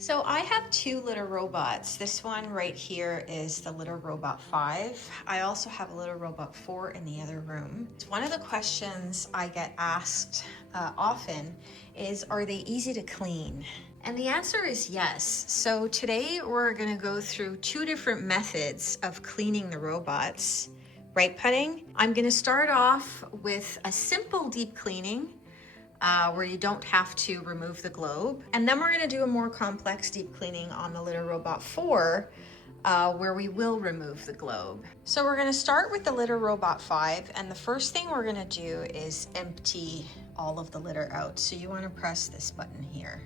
So I have two litter robots. This one right here is the Litter Robot 5. I also have a Litter Robot 4 in the other room. One of the questions I get asked often is, are they easy to clean? And the answer is yes. So today we're gonna go through two different methods of cleaning the robots. Right, Pudding? I'm gonna start off with a simple deep cleaning where you don't have to remove the globe. And then we're gonna do a more complex deep cleaning on the Litter Robot 4 where we will remove the globe. So we're gonna start with the Litter Robot 5, and the first thing we're gonna do is empty all of the litter out. So you wanna press this button here.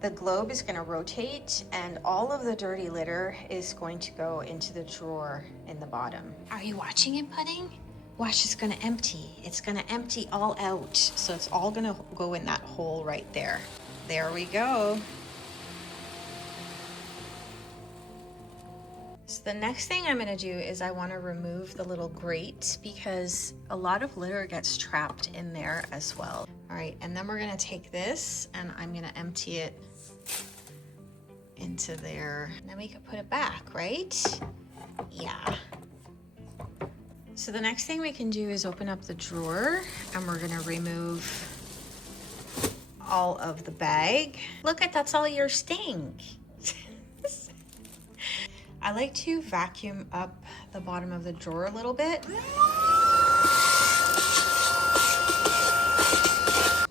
The globe is gonna rotate and all of the dirty litter is going to go into the drawer in the bottom. Are you watching it, Pudding? Watch, it's gonna empty. It's gonna empty all out. So it's all gonna go in that hole right there. There we go. So the next thing I'm gonna do is I wanna remove the little grate because a lot of litter gets trapped in there as well. All right, and then we're gonna take this and I'm gonna empty it into there. And then we can put it back, right? Yeah. So the next thing we can do is open up the drawer and we're gonna remove all of the bag. Look at, that's all your stink. I like to vacuum up the bottom of the drawer a little bit.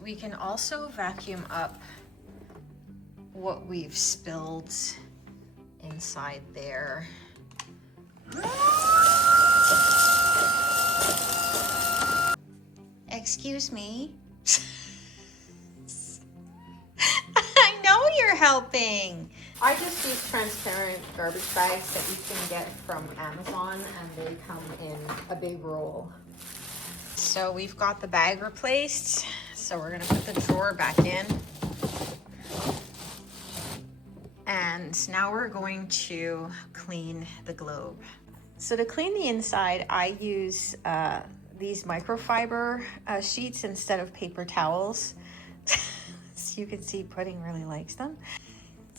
We can also vacuum up what we've spilled inside there. Excuse me. I know you're helping. I just use transparent garbage bags that you can get from Amazon, and they come in a big roll. So we've got the bag replaced. So we're gonna put the drawer back in. And now we're going to clean the globe. So to clean the inside, I use these microfiber sheets instead of paper towels. So you can see Pudding really likes them.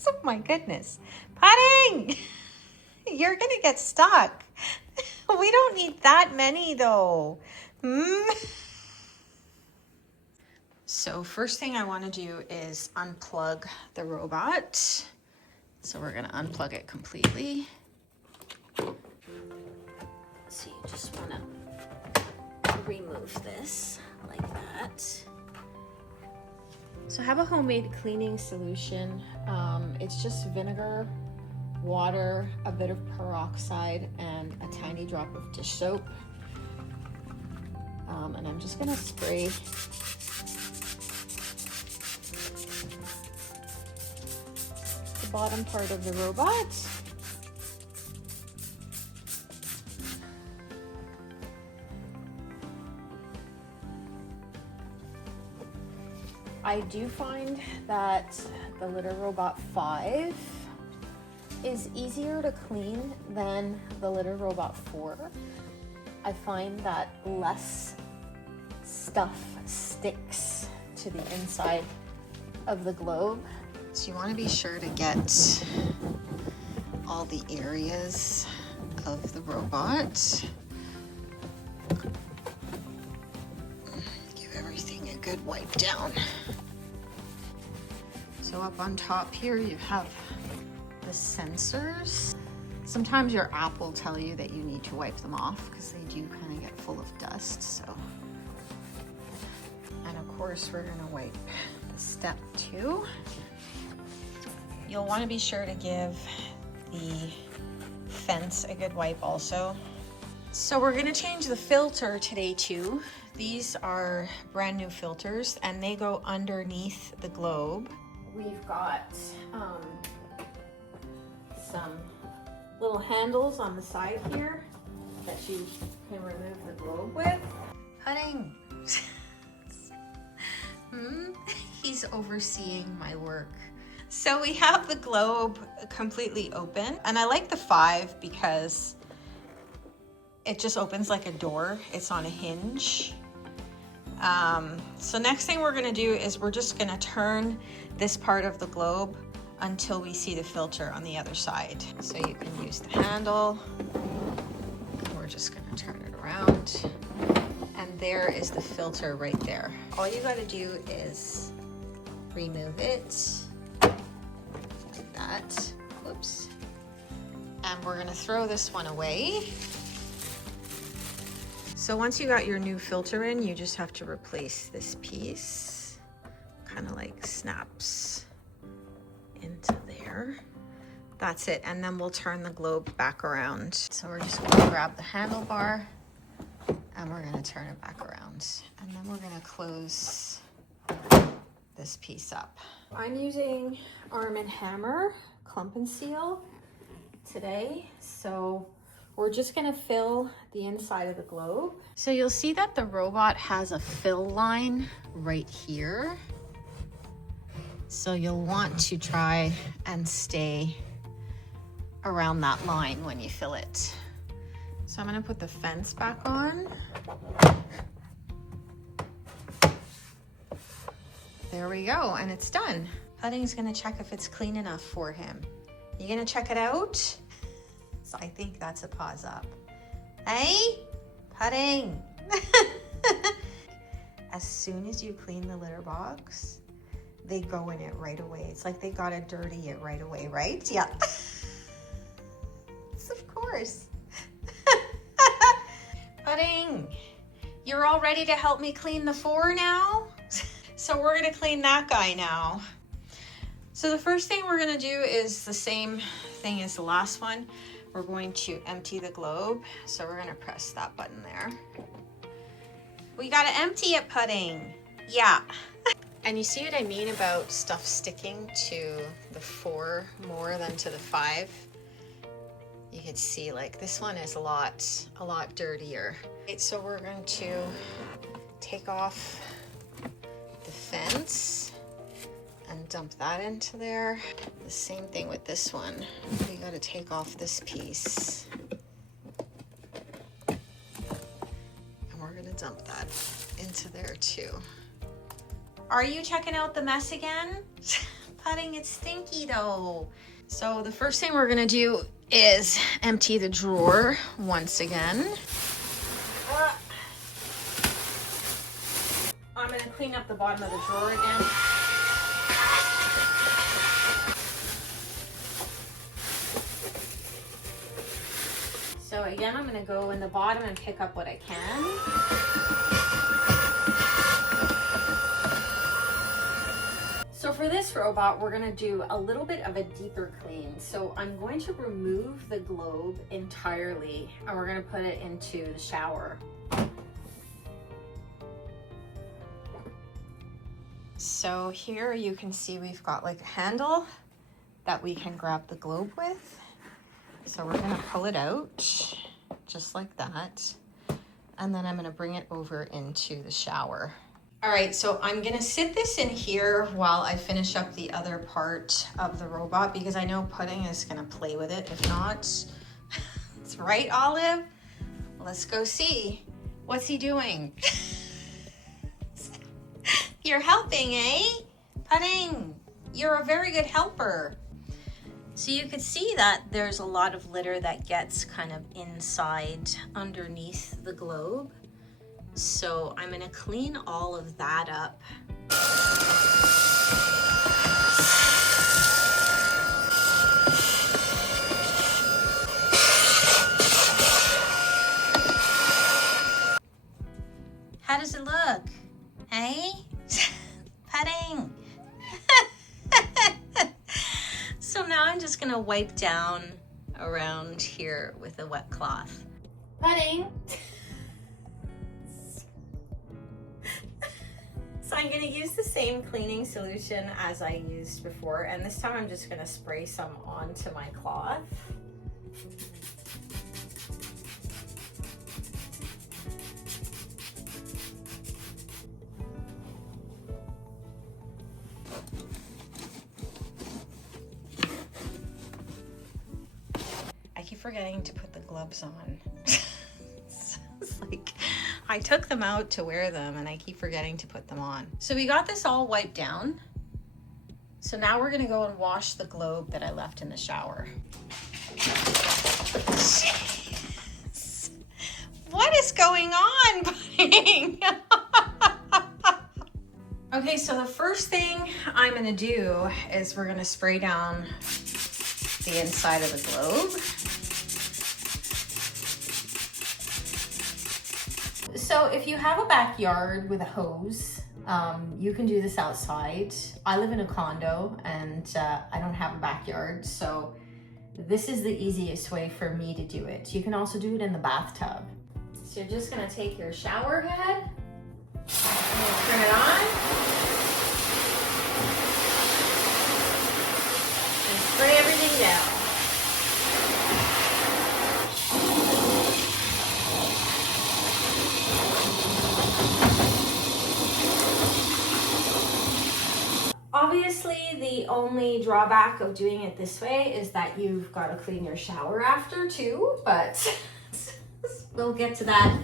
Oh my goodness. Pudding! You're gonna get stuck. We don't need that many though. So first thing I wanna do is unplug the robot. So we're gonna unplug it completely. So you just wanna remove this like that. So I have a homemade cleaning solution. It's just vinegar, water, a bit of peroxide, and a tiny drop of dish soap. And I'm just gonna spray the bottom part of the robot. I do find that the Litter Robot 5 is easier to clean than the Litter Robot 4. I find that less stuff sticks to the inside of the globe. So you want to be sure to get all the areas of the robot. Good wipe down. So up on top here you have the sensors. Sometimes your app will tell you that you need to wipe them off because they do kind of get full of dust. So, and of course we're gonna wipe step 2. You'll want to be sure to give the fence a good wipe also. So we're gonna change the filter today too. These are brand new filters and they go underneath the globe. We've got some little handles on the side here that you can remove the globe with. Pudding. He's overseeing my work. So we have the globe completely open, and I like the 5 because it just opens like a door. It's on a hinge. So next thing we're gonna do is we're just gonna turn this part of the globe until we see the filter on the other side. So you can use the handle. We're just gonna turn it around. And there is the filter right there. All you gotta do is remove it like that. Whoops. And we're gonna throw this one away. So once you got your new filter in, you just have to replace this piece. Kind of like snaps into there. That's it, and then we'll turn the globe back around. So we're just gonna grab the handlebar and we're gonna turn it back around. And then we're gonna close this piece up. I'm using Arm & Hammer Clump and Seal today. So we're just gonna fill the inside of the globe. So you'll see that the robot has a fill line right here. So you'll want to try and stay around that line when you fill it. So I'm gonna put the fence back on. There we go, and it's done. Pudding's gonna check if it's clean enough for him. You gonna check it out? So I think that's a paws up. Hey, Pudding. As soon as you clean the litter box, they go in it right away. It's like they gotta dirty it right away, right? Yeah. Of course. Pudding, you're all ready to help me clean the 4 now? So we're gonna clean that guy now. So the first thing we're gonna do is the same thing as the last one. We're going to empty the globe. So we're gonna press that button there. We gotta empty it, Pudding. Yeah. And you see what I mean about stuff sticking to the 4 more than to the 5? You can see like this one is a lot dirtier. Okay, so we're going to take off the fence and dump that into there. The same thing with this one. You gotta take off this piece. And we're gonna dump that into there too. Are you checking out the mess again? Pudding, it's stinky though. So the first thing we're gonna do is empty the drawer once again. I'm gonna clean up the bottom of the drawer again. So again, I'm gonna go in the bottom and pick up what I can. So for this robot, we're gonna do a little bit of a deeper clean. So I'm going to remove the globe entirely and we're gonna put it into the shower. So here you can see we've got like a handle that we can grab the globe with. So we're gonna pull it out just like that. And then I'm gonna bring it over into the shower. All right, so I'm gonna sit this in here while I finish up the other part of the robot because I know Pudding is gonna play with it. If not, it's right, Olive? Let's go see. What's he doing? You're helping, eh? Pudding, you're a very good helper. So you can see that there's a lot of litter that gets kind of inside underneath the globe. So I'm gonna clean all of that up. How does it look? Hey? Pudding. So now I'm just gonna wipe down around here with a wet cloth. Pudding. So I'm gonna use the same cleaning solution as I used before, and this time I'm just gonna spray some onto my cloth. I keep forgetting to put the gloves on. It's like I took them out to wear them and I keep forgetting to put them on. So we got this all wiped down. So now we're gonna go and wash the globe that I left in the shower. Jeez. What is going on, Pudding? Okay, so the first thing I'm gonna do is we're gonna spray down the inside of the globe. So if you have a backyard with a hose, you can do this outside. I live in a condo and I don't have a backyard, so this is the easiest way for me to do it. You can also do it in the bathtub. So you're just gonna take your shower head and turn it on and spray everything down. Obviously, the only drawback of doing it this way is that you've got to clean your shower after too, but we'll get to that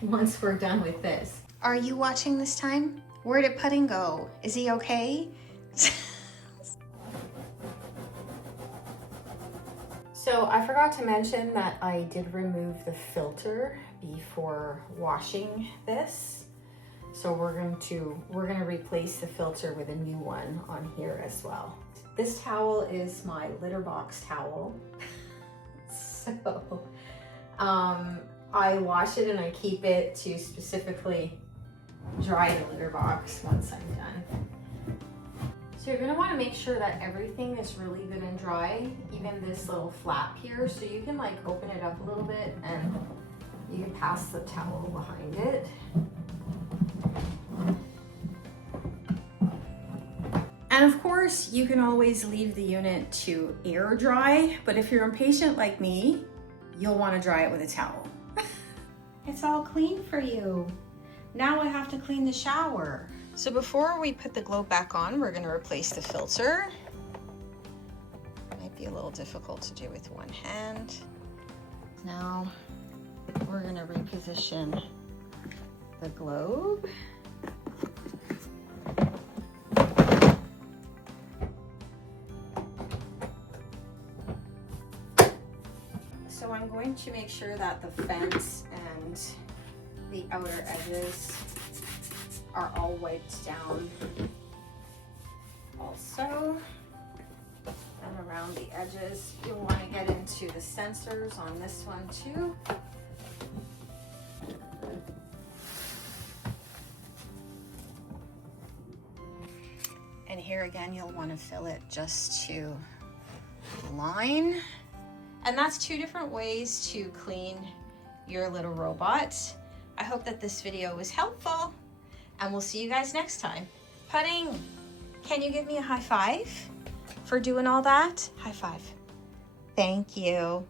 once we're done with this. Are you watching this time? Where did Pudding go? Is he okay? So I forgot to mention that I did remove the filter before washing this. So we're gonna replace the filter with a new one on here as well. This towel is my litter box towel. So I wash it and I keep it to specifically dry the litter box once I'm done. So you're gonna wanna make sure that everything is really good and dry, even this little flap here. So you can like open it up a little bit and you can pass the towel behind it. And of course, you can always leave the unit to air dry, but if you're impatient like me, you'll want to dry it with a towel. It's all clean for you. Now I have to clean the shower. So before we put the globe back on, we're going to replace the filter. Might be a little difficult to do with one hand. Now we're going to reposition the globe. So I'm going to make sure that the fence and the outer edges are all wiped down also. And around the edges, you'll want to get into the sensors on this one too. And here again, you'll want to fill it just to line. And that's two different ways to clean your little robot. I hope that this video was helpful, and we'll see you guys next time. Pudding, can you give me a high five for doing all that? High five. Thank you.